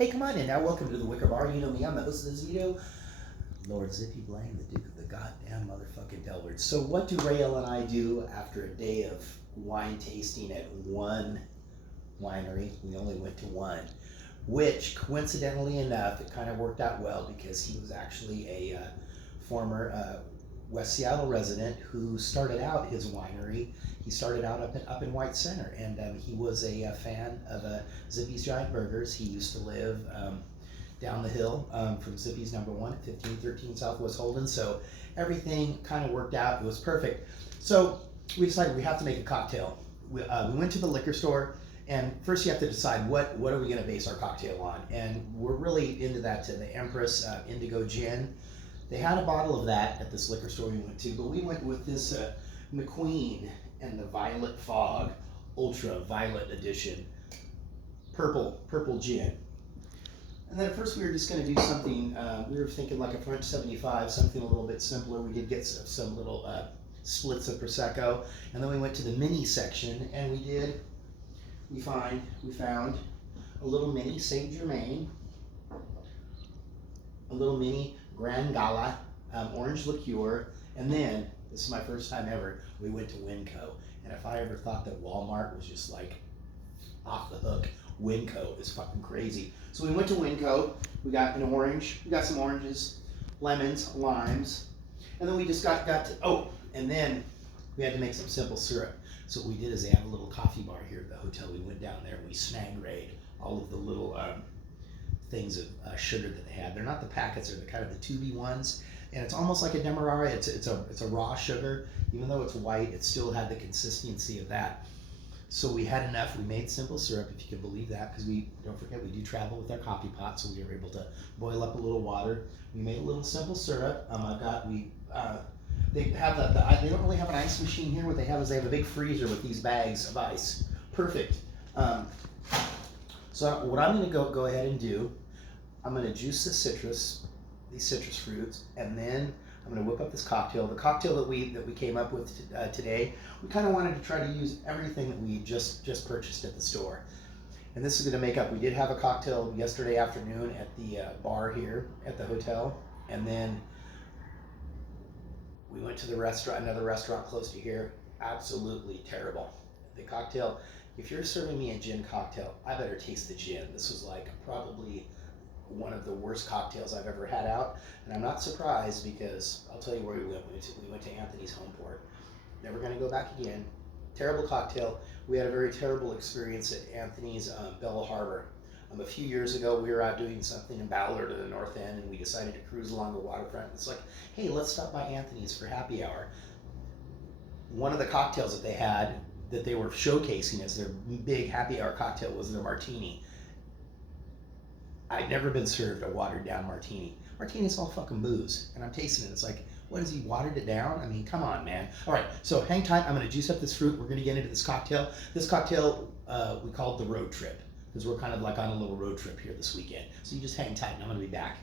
Hey, come on in now. Welcome to the Wicker Bar. You know me. I'm the host of the Zito, Lord Zippy Blang, the Duke of the goddamn motherfucking Delbert. So, what do Rael and I do after a day of wine tasting at one winery? We only went to one, which coincidentally enough, it kind of worked out well because he was actually a former West Seattle resident who started out his winery. He started out up in White Center, and he was a fan of Zippy's Giant Burgers. He used to live down the hill from Zippy's number one at 1513 Southwest Holden. So everything kind of worked out. It was perfect. So we decided we have to make a cocktail. We went to the liquor store, and first you have to decide what are we going to base our cocktail on. And we're really into that, to the Empress Indigo Gin. They had a bottle of that at this liquor store we went to, but we went with this McQueen and the Violet Fog Ultra Violet Edition purple gin. And then at first we were just going to do something, we were thinking like a French 75, something a little bit simpler. We did get some little splits of Prosecco, and then we went to the mini section, and we found a little mini Saint Germain, a little mini Grand Gala orange liqueur, and then, this is my first time ever, we went to Winco. And if I ever thought that Walmart was just like off the hook, Winco is fucking crazy. So we went to Winco, we got an orange, we got some oranges, lemons, limes, and then we just got and then we had to make some simple syrup. So what we did is they have a little coffee bar here at the hotel. We went down there and we snag-rayed all of the little things of sugar that they had. They're not the packets, they're the kind of the tubey ones, and it's almost like a Demerara. It's a raw sugar. Even though it's white, it still had the consistency of that. So we had enough. We made simple syrup, if you can believe that, because don't forget, we do travel with our coffee pot, so we were able to boil up a little water. We made a little simple syrup. They have they don't really have an ice machine here. What they have is they have a big freezer with these bags of ice. Perfect. So what I'm going to go ahead and do, I'm going to juice these citrus fruits, and then I'm going to whip up this cocktail. The cocktail that we came up with today, we kind of wanted to try to use everything that we just purchased at the store. And this is going to make up, we did have a cocktail yesterday afternoon at the bar here at the hotel, and then we went to the restaurant, another restaurant close to here. Absolutely terrible. The cocktail, if you're serving me a gin cocktail, I better taste the gin. This was like probably one of the worst cocktails I've ever had out, and I'm not surprised because I'll tell you where we went. We went to Anthony's Homeport. Never going to go back again. Terrible cocktail. We had a very terrible experience at Anthony's Bella Harbor. A few years ago, we were out doing something in Ballard at the north end, and we decided to cruise along the waterfront. It's like, hey, let's stop by Anthony's for happy hour. One of the cocktails that they had that they were showcasing as their big happy hour cocktail was their martini. I'd never been served a watered down martini. Martini's all fucking booze, and I'm tasting it. It's like, what, has he watered it down? I mean, come on, man. All right, so hang tight. I'm going to juice up this fruit. We're going to get into this cocktail. This cocktail we call it the road trip, because we're kind of like on a little road trip here this weekend. So you just hang tight, and I'm going to be back.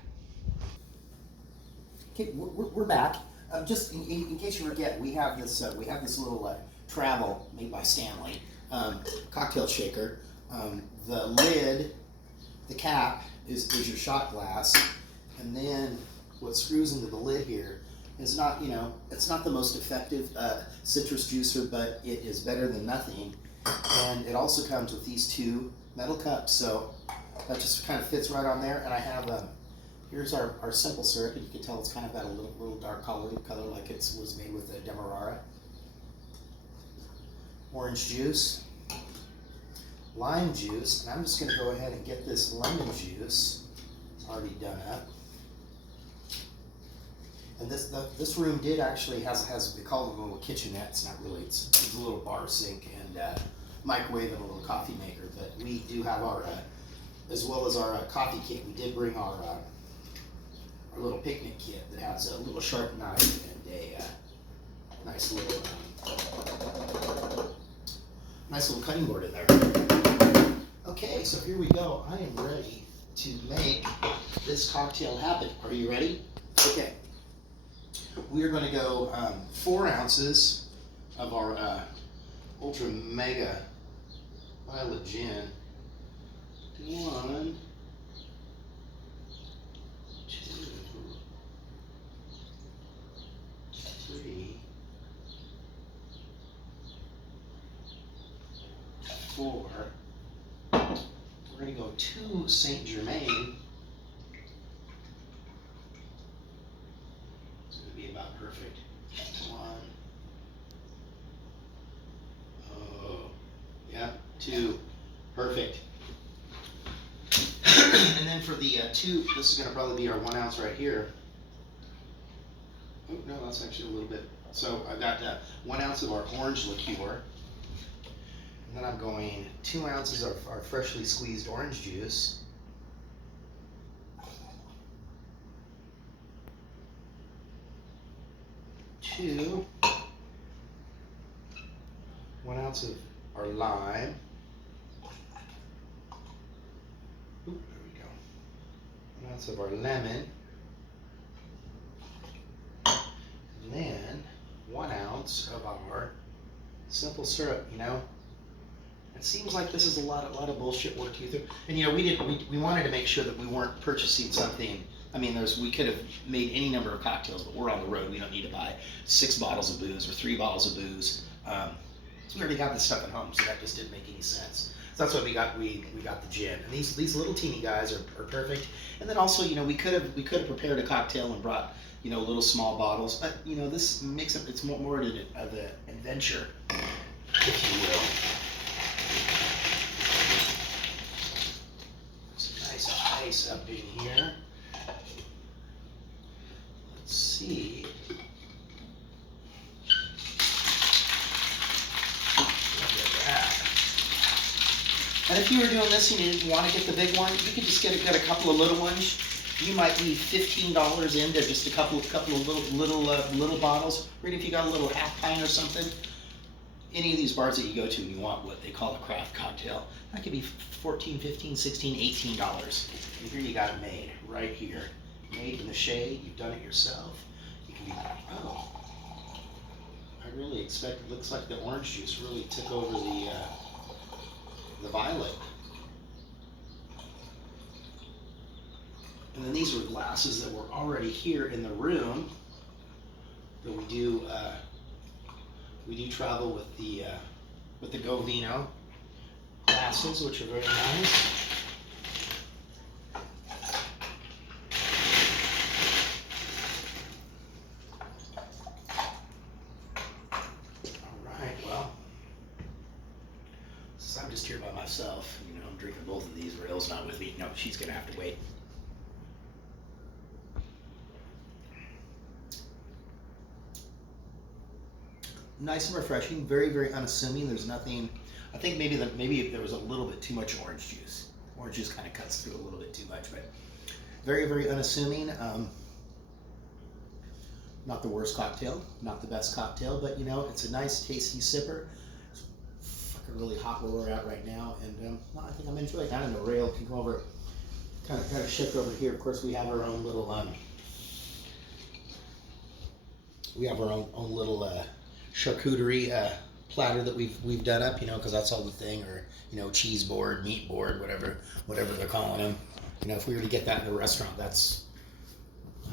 Okay, we're back. Just in case you forget, we have this little travel made by Stanley cocktail shaker. The lid, the cap is your shot glass, and then what screws into the lid here is not, it's not the most effective citrus juicer, but it is better than nothing. And it also comes with these two metal cups, so that just kind of fits right on there. And I have here's our simple syrup, and you can tell it's kind of got a little dark color like it was made with a Demerara. Orange juice, lime juice, and I'm just going to go ahead and get this lemon juice. It's already done up. And this room did actually has they call it a little kitchenette. It's not really. It's a little bar sink and microwave and a little coffee maker. But we do have our as well as our coffee kit. We did bring our little picnic kit that has a little sharp knife and a nice little cutting board in there. Okay, so here we go. I am ready to make this cocktail happen. Are you ready? Okay. We are going to go 4 ounces of our Ultra Mega Violet Gin. 1, we're gonna go 2 Saint Germain. It's gonna be about perfect. 1. Oh, yeah, 2. Perfect. And then for the 2, this is gonna probably be our 1 ounce right here. Oh, no, that's actually a little bit. So I've got 1 ounce of our orange liqueur. And then I'm going 2 ounces of our freshly squeezed orange juice. 2. 1 ounce of our lime. Oop, there we go. 1 ounce of our lemon. And then 1 ounce of our simple syrup, you know. It seems like this is a lot of bullshit work to you through. And you know, we wanted to make sure that we weren't purchasing something. I mean, we could have made any number of cocktails, but we're on the road. We don't need to buy 6 bottles of booze or 3 bottles of booze. So we already have this stuff at home, so that just didn't make any sense. So that's why we got the gin. And these little teeny guys are perfect. And then also, you know, we could have prepared a cocktail and brought, you know, little small bottles. But you know, this makes it, it's more of an adventure, if you will. Some nice ice up in here. Let's see. And if you were doing this and you didn't want to get the big one, you could just get a couple of little ones. You might need $15 into just a couple of little bottles. Or if you got a little half pint or something. Any of these bars that you go to and you want what they call a craft cocktail, that could be $14, $15, $16, $18. And here you got it made, right here. Made in the shade, you've done it yourself. You can be, oh, I really expect, it looks like the orange juice really took over the violet. And then these were glasses that were already here in the room that we do travel with the Go Vino glasses, which are very nice. All right, well, since I'm just here by myself, you know, I'm drinking both of these. Rael's not with me. No, she's gonna have to wait. Nice and refreshing, very, very unassuming. There's nothing. I think maybe if there was a little bit too much orange juice. Orange juice kind of cuts through a little bit too much, but very, very unassuming. Not the worst cocktail, not the best cocktail, but you know, it's a nice, tasty sipper. It's fucking really hot where we're at right now, and no, I think I'm enjoying it. I don't know, Rael can go over, kind of shift over here. Of course, we have our own little charcuterie platter that we've done up, you know, because that's all the thing, or you know, cheese board, meat board, whatever they're calling them. You know, if we were to get that in a restaurant, that's,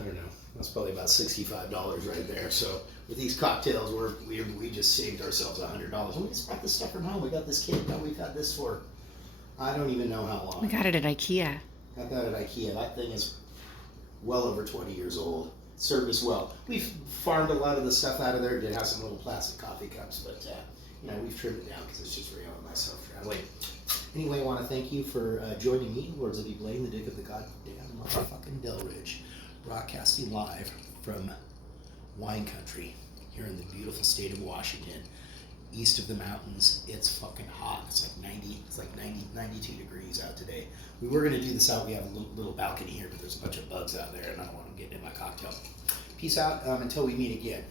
I don't know, that's probably about $65 right there. So with these cocktails, we just saved ourselves $100. We just brought this stuff from home. We got this kit that we've had this for, I don't even know how long. We got it at IKEA. Got that at IKEA. That thing is well over 20 years old. Served us well. We've farmed a lot of the stuff out of there. Did have some little plastic coffee cups, but you know, we've trimmed it down because it's just Rael and myself traveling. Anyway, I want to thank you for joining me, Lord Zippy Blaine, the Duke of the goddamn motherfucking Delridge, broadcasting live from wine country here in the beautiful state of Washington, east of the mountains. It's fucking hot. It's like 92 degrees out today. We were going to do this out. We have a little balcony here, but there's a bunch of bugs out there, and I don't want them getting in my cocktail. Peace out until we meet again.